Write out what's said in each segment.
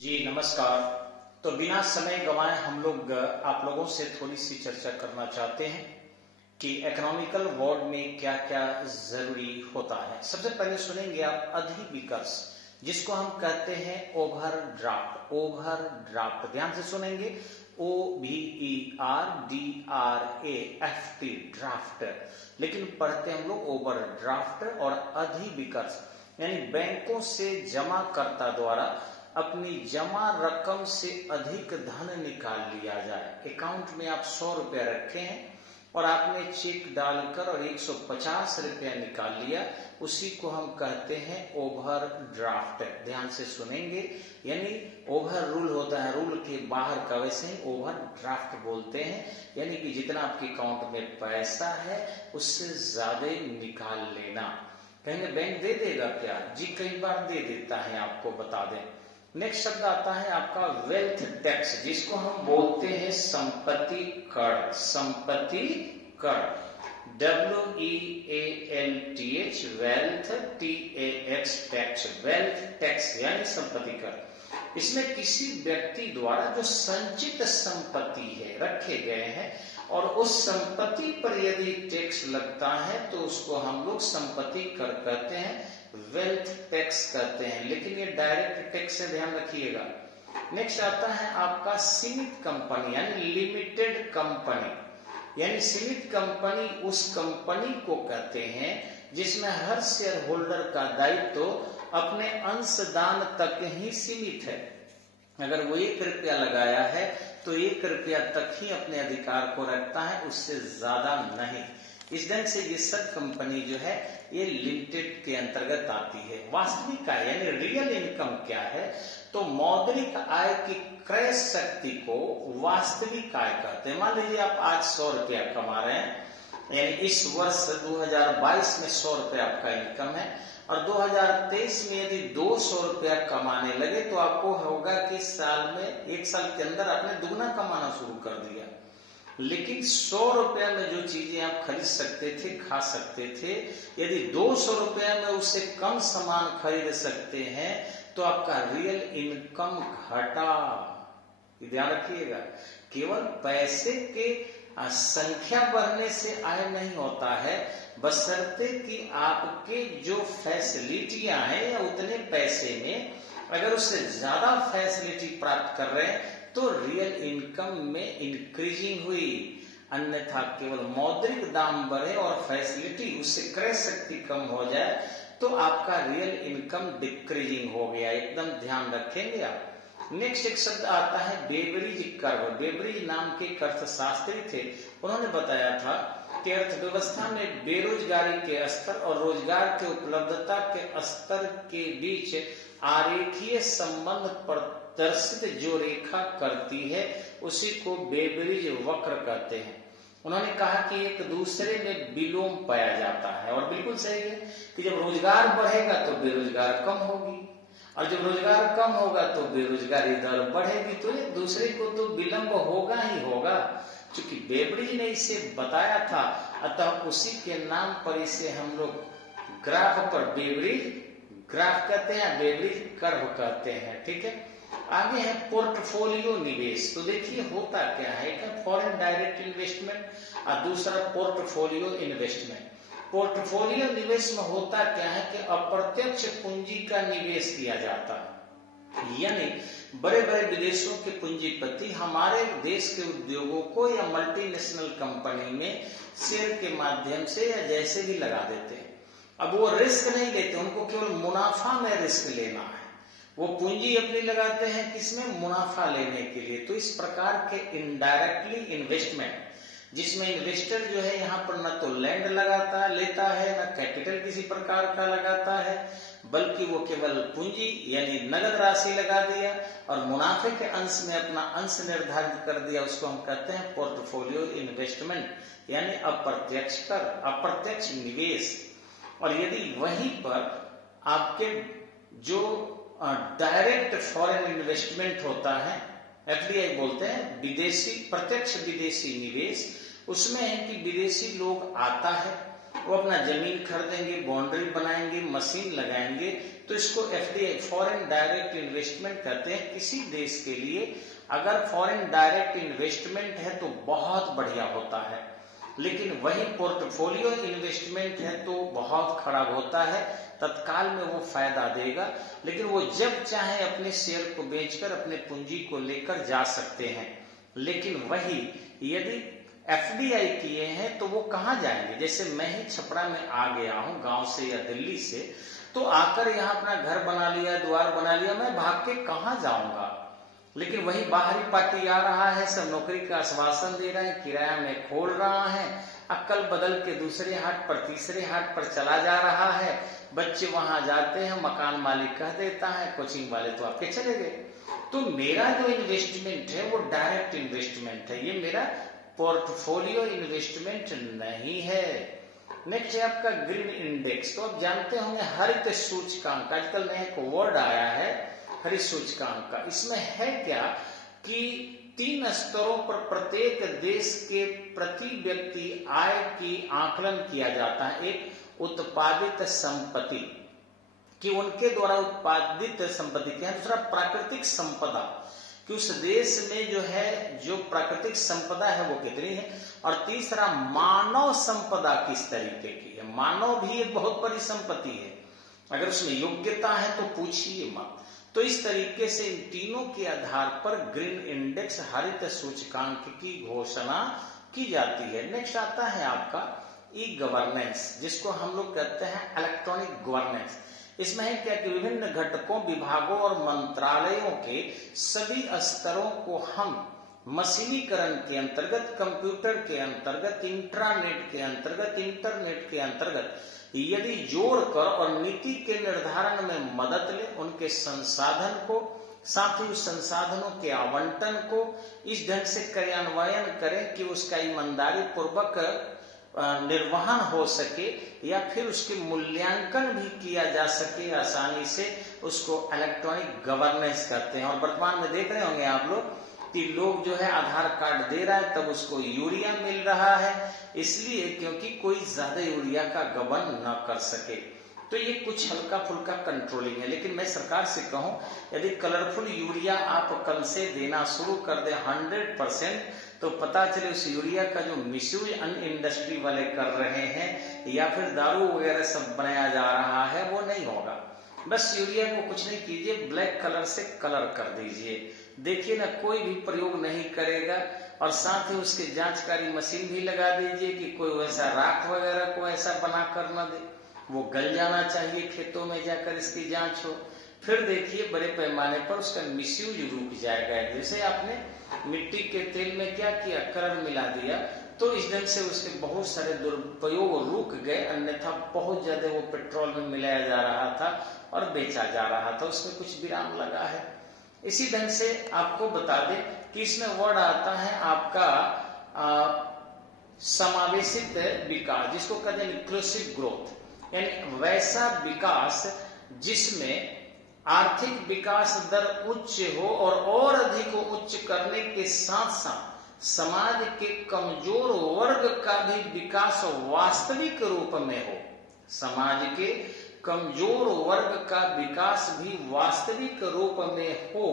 जी नमस्कार। तो बिना समय गंवाए हम लोग आप लोगों से थोड़ी सी चर्चा करना चाहते हैं कि इकोनॉमिकल वर्ल्ड में क्या क्या जरूरी होता है। सबसे पहले सुनेंगे आप अधिविकर्ष, जिसको हम कहते हैं ओवरड्राफ्ट। ओवरड्राफ्ट ध्यान से सुनेंगे, OVERDRAFT ड्राफ्ट, लेकिन पढ़ते हम लोग ओवरड्राफ्ट। और अधिविकर्ष यानी बैंकों से जमाकर्ता द्वारा अपनी जमा रकम से अधिक धन निकाल लिया जाए। अकाउंट में आप 100 रुपया रखे हैं और आपने चेक डालकर और 150 रुपया निकाल लिया, उसी को हम कहते हैं ओवरड्राफ्ट। ध्यान से सुनेंगे, यानी ओवर रूल होता है, रूल के बाहर का, वैसे ही ओवरड्राफ्ट बोलते हैं। यानी कि जितना आपके अकाउंट में पैसा है उससे ज्यादा निकाल लेना। कहेंगे बैंक दे देगा क्या? जी कई बार दे देता है, आपको बता दें। नेक्स्ट शब्द आता है आपका वेल्थ टैक्स, जिसको हम बोलते हैं संपत्ति कर। संपत्ति कर, WEALTH, wealth, TAX, tax. Wealth tax यानी संपत्ति कर। इसमें किसी व्यक्ति द्वारा जो संचित संपत्ति है, रखे गए हैं, और उस संपत्ति पर यदि टैक्स लगता है तो उसको हम लोग संपत्ति कर कहते हैं, वेल्थ टैक्स कहते हैं। लेकिन ये डायरेक्ट टैक्स है, ध्यान रखिएगा। नेक्स्ट आता है आपका सीमित कंपनी यानी लिमिटेड कंपनी। यानी सीमित कंपनी उस कंपनी को कहते हैं जिसमें हर शेयर होल्डर का दायित्व तो अपने अंशदान तक ही सीमित है। अगर वो 1 रुपया लगाया है तो 1 रुपया तक ही अपने अधिकार को रखता है, उससे ज्यादा नहीं। इस ढंग से ये सब कंपनी जो है ये लिमिटेड के अंतर्गत आती है। वास्तविक आय यानी रियल इनकम क्या है? तो मौद्रिक आय की क्रय शक्ति को वास्तविक आय कहते हैं। मान लीजिए आप आज 100 रुपया कमा रहे हैं, यानी इस वर्ष 2022 में 100 रुपया आपका इनकम है, और 2023 में यदि 200 रुपया कमाने लगे तो आपको होगा कि साल में 1 साल के अंदर आपने दुगना कमाना शुरू कर दिया। लेकिन 100 रुपया में जो चीजें आप खरीद सकते थे, खा सकते थे, यदि 200 रुपया में उससे कम सामान खरीद सकते हैं तो आपका रियल इनकम घटा। ध्यान रखिएगा, केवल पैसे के संख्या बढ़ने से आय नहीं होता है, बशर्ते कि आपके जो फैसिलिटियां हैं या उतने पैसे में अगर उससे ज्यादा फैसिलिटी प्राप्त कर रहे हैं तो रियल इनकम में इंक्रीजिंग हुई। अन्यथा केवल मौद्रिक दाम बढ़े और फैसिलिटी उससे क्रय शक्ति कम हो जाए तो आपका रियल इनकम डिक्रीजिंग हो गया। एकदम ध्यान रखेंगे आप। नेक्स्ट एक शब्द आता है बेबरीज कर्व। बेबरीज नाम के एक अर्थशास्त्री थे, उन्होंने बताया था कि अर्थव्यवस्था में बेरोजगारी के स्तर और रोजगार के उपलब्धता के स्तर के बीच आरेखीय संबंध प्रदर्शित जो रेखा करती है उसी को बेबरीज वक्र कहते हैं। उन्होंने कहा कि एक दूसरे में विलोम पाया जाता है, और बिल्कुल सही है कि जब रोजगार बढ़ेगा तो बेरोजगार कम होगी, और जब रोजगार कम होगा तो बेरोजगारी दर बढ़ेगी, तो एक दूसरे को तो विलंब होगा ही होगा। क्योंकि बेबरीज ने इसे बताया था, अतः उसी के नाम पर इसे हम लोग ग्राफ पर बेबरीज ग्राफ कहते हैं, बेबरीज कर्व कहते हैं। ठीक है, आगे है पोर्टफोलियो निवेश। तो देखिए होता क्या है, एक है फॉरेन डायरेक्ट इन्वेस्टमेंट और दूसरा पोर्टफोलियो इन्वेस्टमेंट। पोर्टफोलियो निवेश में होता क्या है कि अप्रत्यक्ष पूंजी का निवेश किया जाता है, यानी बड़े बड़े विदेशों के पूंजीपति हमारे देश के उद्योगों को या मल्टीनेशनल कंपनी में शेयर के माध्यम से या जैसे भी लगा देते हैं। अब वो रिस्क नहीं लेते, उनको केवल मुनाफा में रिस्क लेना है। वो पूंजी अपनी लगाते हैं किसमें? मुनाफा लेने के लिए। तो इस प्रकार के इनडायरेक्टली इन्वेस्टमेंट, जिसमें इन्वेस्टर जो है यहाँ पर न तो लैंड लेता है, न कैपिटल किसी प्रकार का लगाता है, बल्कि वो केवल पूंजी यानी नगद राशि लगा दिया और मुनाफे के अंश में अपना अंश निर्धारित कर दिया, उसको हम कहते हैं पोर्टफोलियो इन्वेस्टमेंट यानी अप्रत्यक्ष कर, अप्रत्यक्ष निवेश। और यदि वहीं पर आपके जो डायरेक्ट फॉरेन इन्वेस्टमेंट होता है, FDI बोलते हैं, विदेशी प्रत्यक्ष विदेशी निवेश, उसमें है कि विदेशी लोग आता है वो अपना जमीन खरीदेंगे, बाउंड्री बनाएंगे, मशीन लगाएंगे, तो इसको एफडीआई फॉरेन डायरेक्ट इन्वेस्टमेंट कहते हैं। किसी देश के लिए अगर फॉरेन डायरेक्ट इन्वेस्टमेंट है तो बहुत बढ़िया होता है, लेकिन वही पोर्टफोलियो इन्वेस्टमेंट है तो बहुत खराब होता है। तत्काल में वो फायदा देगा, लेकिन वो जब चाहे अपने शेयर को बेचकर अपने पूंजी को लेकर जा सकते हैं। लेकिन वही यदि एफडीआई किए हैं तो वो कहाँ जाएंगे? जैसे मैं ही छपरा में आ गया हूँ गांव से या दिल्ली से, तो आकर यहाँ अपना घर बना लिया, द्वार बना लिया, मैं भाग के कहाँ जाऊंगा? लेकिन वही बाहरी पार्टी आ रहा है, सब नौकरी का आश्वासन दे रहा है, किराया में खोल रहा है, अक्ल बदल के दूसरे हाट पर तीसरे हाट पर चला जा रहा है। बच्चे वहां जाते हैं, मकान मालिक कह देता है, कोचिंग वाले तो आपके चले गए। तो मेरा जो इन्वेस्टमेंट है वो डायरेक्ट इन्वेस्टमेंट है, ये मेरा पोर्टफोलियो इन्वेस्टमेंट नहीं है। नेक्स्ट है आपका ग्रीन इंडेक्स। तो आप जानते होंगे हरित सूचकांक, आजकल नया एक वर्ड आया है हरित सूचकांक का। इसमें है क्या कि 3 स्तरों पर प्रत्येक देश के प्रति व्यक्ति आय की आकलन किया जाता है। एक उत्पादित संपत्ति कि उनके द्वारा उत्पादित संपत्ति क्या है, दूसरा प्राकृतिक संपदा कि उस देश में जो है जो प्राकृतिक संपदा है वो कितनी है, और तीसरा मानव संपदा किस तरीके की है। मानव भी एक बहुत बड़ी संपत्ति है, अगर उसमें योग्यता है तो पूछिए मत। तो इस तरीके से इन तीनों के आधार पर ग्रीन इंडेक्स हरित सूचकांक की घोषणा की जाती है। नेक्स्ट आता है आपका ई गवर्नेंस, जिसको हम लोग कहते हैं इलेक्ट्रॉनिक गवर्नेंस। इसमें है क्या कि विभिन्न घटकों, विभागों और मंत्रालयों के सभी स्तरों को हम मशीनीकरण के अंतर्गत, कंप्यूटर के अंतर्गत, इंट्रानेट के अंतर्गत, इंटरनेट के अंतर्गत यदि जोड़कर और नीति के निर्धारण में मदद ले, उनके संसाधन को, साथ ही उस संसाधनों के आवंटन को इस ढंग से कार्यान्वयन करें कि उसका ईमानदारी पूर्वक निर्वहन हो सके या फिर उसके मूल्यांकन भी किया जा सके आसानी से, उसको इलेक्ट्रॉनिक गवर्नेंस कहते हैं। और वर्तमान में देख रहे होंगे आप लोग कि लोग जो है आधार कार्ड दे रहा है तब उसको यूरिया मिल रहा है, इसलिए क्योंकि कोई ज्यादा यूरिया का गबन न कर सके। तो ये कुछ हल्का फुल्का कंट्रोलिंग है, लेकिन मैं सरकार से कहूं यदि कलरफुल यूरिया आप कल से देना शुरू कर दे 100%, तो पता चले उस यूरिया का जो मिसयूज अन्य इंडस्ट्री वाले कर रहे हैं या फिर दारू वगैरह सब बनाया जा रहा है वो नहीं होगा। बस यूरिया को कुछ नहीं कीजिए, ब्लैक कलर से कलर कर दीजिए, देखिए ना कोई भी प्रयोग नहीं करेगा। और साथ ही उसके जांचकारी मशीन भी लगा दीजिए कि कोई वैसा राख वगैरह को ऐसा बना कर न दे, वो गल जाना चाहिए, खेतों में जाकर इसकी जांच हो, फिर देखिए बड़े पैमाने पर उसका मिसयूज रुक जाएगा। जैसे आपने मिट्टी के तेल में क्या किया, कलर मिला दिया, तो इस ढंग से उसके बहुत सारे दुरुपयोग रुक गए, अन्यथा बहुत ज्यादा वो पेट्रोल में मिलाया जा रहा था और बेचा जा रहा था, उसमें कुछ विराम लगा है। इसी ढंग से आपको बता दें कि इसमें वर्ड आता है आपका समावेशित विकास, जिसको कहते हैं इंक्लूसिव ग्रोथ, यानी वैसा विकास जिसमें आर्थिक विकास दर उच्च हो और अधिक उच्च करने के साथ साथ समाज के कमजोर वर्ग का भी विकास वास्तविक रूप में हो। समाज के कमजोर वर्ग का विकास भी वास्तविक रूप में हो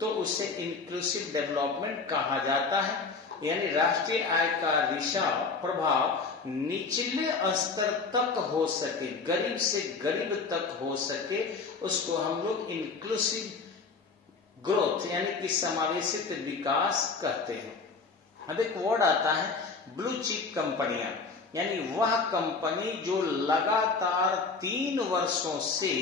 तो उसे इंक्लूसिव डेवलपमेंट कहा जाता है। यानी राष्ट्रीय आय का रिसाव प्रभाव निचले स्तर तक हो सके, गरीब से गरीब तक हो सके, उसको हम लोग इंक्लूसिव ग्रोथ यानी कि समावेशित विकास कहते हैं। अब एक वर्ड आता है ब्लू चिप कंपनियां, यानी वह कंपनी जो लगातार 3 वर्षों से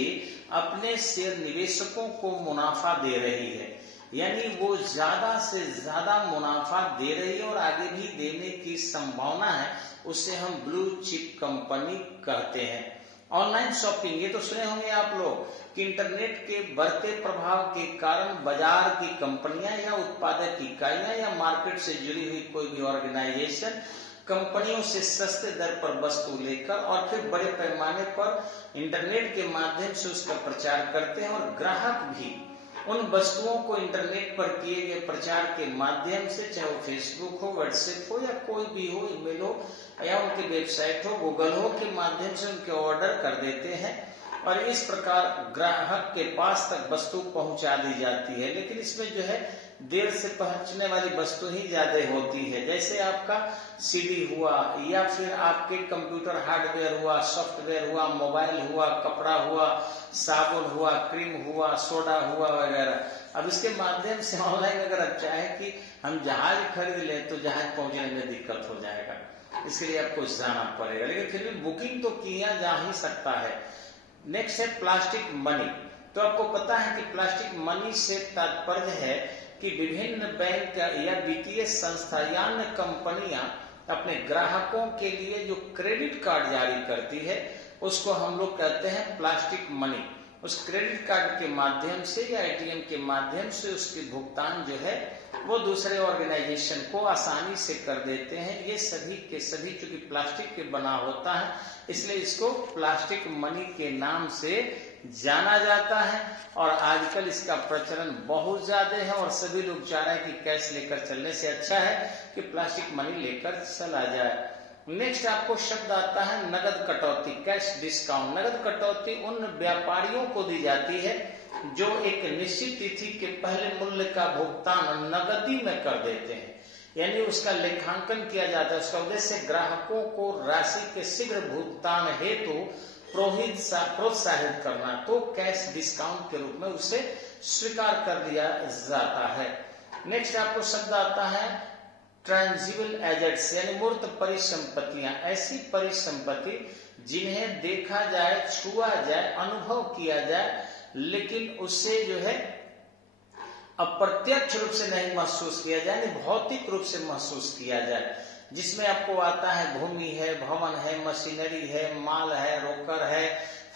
अपने शेयर निवेशकों को मुनाफा दे रही है, यानी वो ज्यादा से ज्यादा मुनाफा दे रही है और आगे भी देने की संभावना है, उसे हम ब्लू चिप कंपनी कहते हैं। ऑनलाइन शॉपिंग, ये तो सुने होंगे आप लोग कि इंटरनेट के बढ़ते प्रभाव के कारण बाजार की कंपनियां या उत्पादक इकाइयां या मार्केट से जुड़ी हुई कोई भी ऑर्गेनाइजेशन कंपनियों से सस्ते दर पर वस्तु लेकर और फिर बड़े पैमाने पर इंटरनेट के माध्यम से उसका प्रचार करते हैं और ग्राहक भी उन वस्तुओं को इंटरनेट पर किए गए प्रचार के माध्यम से, चाहे वो फेसबुक हो, व्हाट्सएप हो या कोई भी हो, ईमेल हो या उनकी वेबसाइट हो, गूगल हो, के माध्यम से उनके ऑर्डर कर देते हैं और इस प्रकार ग्राहक के पास तक वस्तु पहुंचा दी जाती है। लेकिन इसमें जो है देर से पहुंचने वाली वस्तु ही ज्यादा होती है। जैसे आपका सीडी हुआ या फिर आपके कंप्यूटर हार्डवेयर हुआ, सॉफ्टवेयर हुआ, मोबाइल हुआ, कपड़ा हुआ, साबुन हुआ, क्रीम हुआ, सोडा हुआ वगैरह। अब इसके माध्यम से ऑनलाइन अगर आप चाहे कि हम जहाज खरीद लें तो जहाज पहुंचने में दिक्कत हो जाएगा, इसके लिए आपको जाना पड़ेगा। लेकिन फिर भी बुकिंग तो किया जा ही सकता है। नेक्स्ट है प्लास्टिक मनी। तो आपको पता है कि प्लास्टिक मनी से तात्पर्य है कि विभिन्न बैंक या वित्तीय संस्था या अन्य कंपनियां अपने ग्राहकों के लिए जो क्रेडिट कार्ड जारी करती है उसको हम लोग कहते हैं प्लास्टिक मनी। उस क्रेडिट कार्ड के माध्यम से या एटीएम के माध्यम से उसकी भुगतान जो है वो दूसरे ऑर्गेनाइजेशन को आसानी से कर देते हैं। ये सभी के सभी चूंकि प्लास्टिक के बना होता है इसलिए इसको प्लास्टिक मनी के नाम से जाना जाता है और आजकल इसका प्रचलन बहुत ज्यादा है और सभी लोग चाह रहे हैं कि कैश लेकर चलने से अच्छा है कि प्लास्टिक मनी लेकर चला जाए। नेक्स्ट आपको शब्द आता है नगद कटौती, कैश डिस्काउंट। नगद कटौती उन व्यापारियों को दी जाती है जो एक निश्चित तिथि के पहले मूल्य का भुगतान नगदी में कर देते हैं, यानी उसका लेखांकन किया जाता है। उसका उद्देश्य ग्राहकों को राशि के शीघ्र भुगतान हेतु प्रोत्साहित करना, तो कैश डिस्काउंट के रूप में उसे स्वीकार कर दिया जाता है। नेक्स्ट आपको शब्द आता है ट्रांजिबल एसेट्स, यानी मूर्त परिसंपत्तियां। ऐसी परिसंपत्ति जिन्हें देखा जाए, छुआ जाए, अनुभव किया जाए लेकिन उससे जो है अप्रत्यक्ष रूप से नहीं महसूस किया जाए, यानी भौतिक रूप से महसूस किया जाए, जिसमें आपको आता है भूमि है, भवन है, मशीनरी है, माल है, रोकड़ है,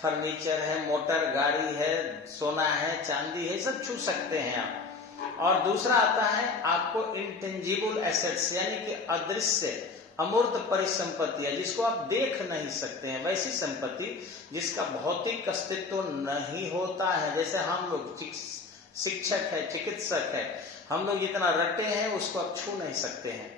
फर्नीचर है, मोटर गाड़ी है, सोना है, चांदी है, सब छू सकते हैं आप। और दूसरा आता है आपको इंटेंजिबल एसेट्स, यानी कि अदृश्य अमूर्त परिसंपत्तियां जिसको आप देख नहीं सकते हैं, वैसी संपत्ति जिसका भौतिक अस्तित्व नहीं होता है। जैसे हम लोग शिक्षक है, चिकित्सक है, हम लोग जितना रटे हैं उसको आप छू नहीं सकते हैं,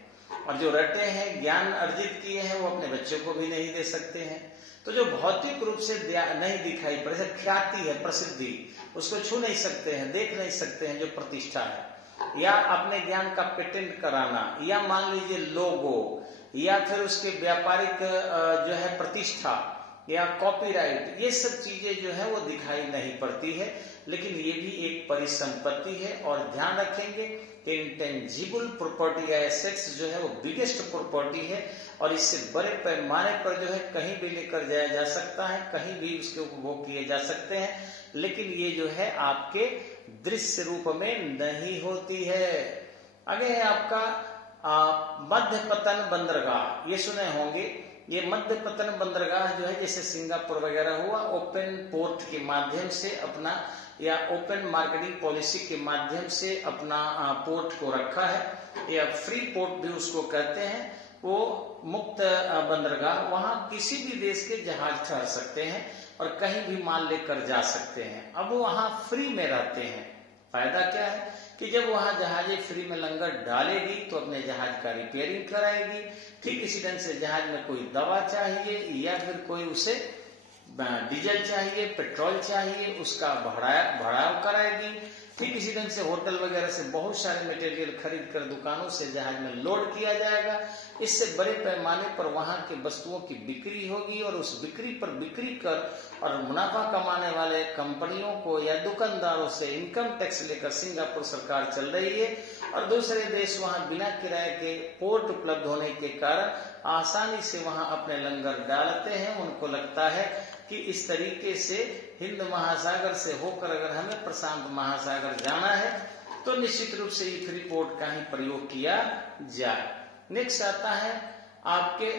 और जो रटे हैं, ज्ञान अर्जित किए हैं, वो अपने बच्चों को भी नहीं दे सकते हैं। तो जो भौतिक रूप से नहीं दिखाई पड़े, जैसे ख्याति है, प्रसिद्धि, उसको छू नहीं सकते हैं, देख नहीं सकते हैं, जो प्रतिष्ठा है, या अपने ज्ञान का पेटेंट कराना, या मान लीजिए लोगो, या फिर उसके व्यापारिक जो है प्रतिष्ठा या कॉपीराइट, ये सब चीजें जो है वो दिखाई नहीं पड़ती है, लेकिन ये भी एक परिसंपत्ति है। और ध्यान रखेंगे कि इंटेंजिबल प्रॉपर्टी या एसेट्स जो है वो बिगेस्ट प्रॉपर्टी है और इससे बड़े पैमाने पर जो है कहीं भी लेकर जाया जा सकता है, कहीं भी उसके उपभोग किए जा सकते हैं, लेकिन ये जो है आपके दृश्य रूप में नहीं होती है। आगे है आपका मध्य पतन बंदरगाह, ये सुने होंगे। ये मध्य पतन बंदरगाह जो है जैसे सिंगापुर वगैरह हुआ, ओपन पोर्ट के माध्यम से अपना या ओपन मार्केटिंग पॉलिसी के माध्यम से अपना पोर्ट को रखा है, या फ्री पोर्ट भी उसको कहते हैं। वो मुक्त बंदरगाह, वहां किसी भी देश के जहाज ठहर सकते हैं और कहीं भी माल लेकर जा सकते हैं। अब वो वहां फ्री में रहते हैं। फायदा क्या है कि जब वहां जहाजें फ्री में लंगर डालेगी तो अपने जहाज का रिपेयरिंग कराएगी। ठीक इसी ढंग से जहाज में कोई दवा चाहिए या फिर कोई उसे डीजल चाहिए, पेट्रोल चाहिए, उसका बढ़ाव कराएगी। ठीक इसी ढंग से होटल वगैरह से बहुत सारे मटेरियल खरीद कर दुकानों से जहाज में लोड किया जाएगा। इससे बड़े पैमाने पर वहां के वस्तुओं की बिक्री होगी और उस बिक्री पर बिक्री कर और मुनाफा कमाने वाले कंपनियों को या दुकानदारों से इनकम टैक्स लेकर सिंगापुर सरकार चल रही है। और दूसरे देश वहां बिना किराए के पोर्ट उपलब्ध होने के कारण आसानी से वहां अपने लंगर डालते हैं। उनको लगता है कि इस तरीके से हिंद महासागर से होकर अगर हमें प्रशांत महासागर जाना है तो निश्चित रूप से फ्री पोर्ट का ही प्रयोग किया जाए। नेक्स्ट आता है आपके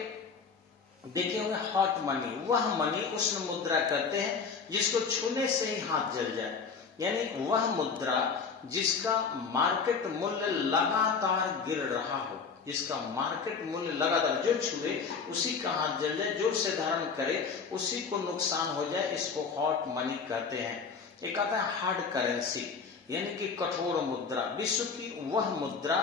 देखे हुए हॉट मनी, वह मनी उष्ण मुद्रा कहते हैं जिसको छूने से ही हाथ जल जाए, यानी वह मुद्रा जिसका मार्केट मूल्य लगातार गिर रहा हो, जिसका मार्केट मूल्य लगातार जो छुए उसी का हाथ जल जाए, जोर से धारण करे उसी को नुकसान हो जाए, इसको हॉट मनी कहते हैं। एक आता है हार्ड करेंसी, यानी कि कठोर मुद्रा, विश्व की वह मुद्रा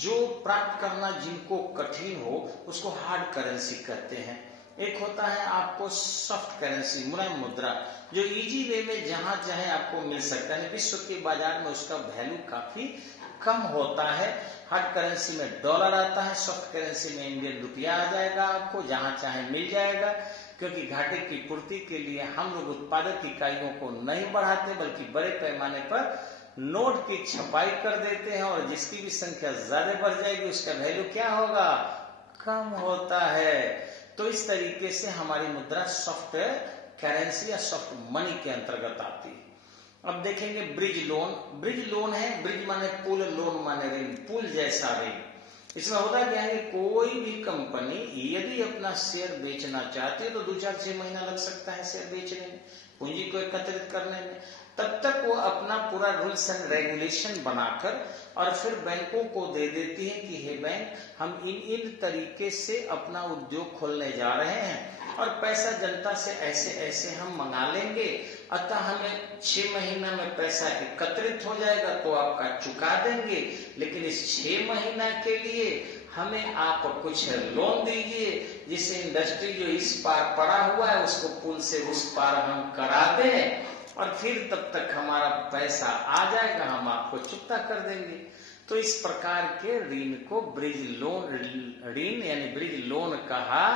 जो प्राप्त करना जिनको कठिन हो उसको हार्ड करेंसी कहते हैं। एक होता है आपको सॉफ्ट करेंसी, मुलायम मुद्रा, जो इजी वे में जहां चाहे आपको मिल सकता है। विश्व के बाजार में उसका वैल्यू काफी कम होता है। हार्ड करेंसी में डॉलर आता है, सॉफ्ट करेंसी में इंडियन रुपया आ जाएगा, आपको जहां चाहे मिल जाएगा। क्योंकि घाटे की पूर्ति के लिए हम लोग उत्पादक इकाइयों को नहीं बढ़ाते बल्कि बड़े पैमाने पर नोट की छपाई कर देते हैं, और जिसकी भी संख्या ज्यादा बढ़ जाएगी उसका वैल्यू क्या होगा, कम होता है। तो इस तरीके से हमारी मुद्रा सॉफ्ट करेंसी या सॉफ्ट मनी के अंतर्गत आती है। अब देखेंगे ब्रिज लोन। ब्रिज लोन है, ब्रिज माने पुल, लोन माने ऋण, पुल जैसा ऋण। इसमें होता क्या है, कोई भी कंपनी यदि अपना शेयर बेचना चाहती है तो 2-4-6 महीना लग सकता है शेयर बेचने में, पूंजी को एकत्रित करने में। तब तक वो अपना पूरा रूल्स एंड रेगुलेशन बनाकर और फिर बैंकों को दे देती है कि हे बैंक, हम इन तरीके से अपना उद्योग खोलने जा रहे हैं और पैसा जनता से ऐसे ऐसे हम मंगा लेंगे, अतः हमें 6 महीना में पैसा एकत्रित हो जाएगा तो आपका चुका देंगे, लेकिन इस 6 महीना के लिए हमें आप कुछ लोन दीजिए जिससे इंडस्ट्री जो इस पार पड़ा हुआ है उसको पुल से उस पार हम करा दें, और फिर तब तक हमारा पैसा आ जाएगा, हम आपको चुकता कर देंगे। तो इस प्रकार के ऋण को ब्रिज लोन ऋण यानी ब्रिज लोन कहा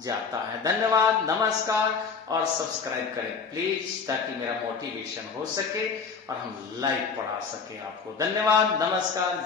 जाता है। धन्यवाद, नमस्कार, और सब्सक्राइब करें प्लीज ताकि मेरा मोटिवेशन हो सके और हम लाइव पढ़ा सके आपको। धन्यवाद, नमस्कार।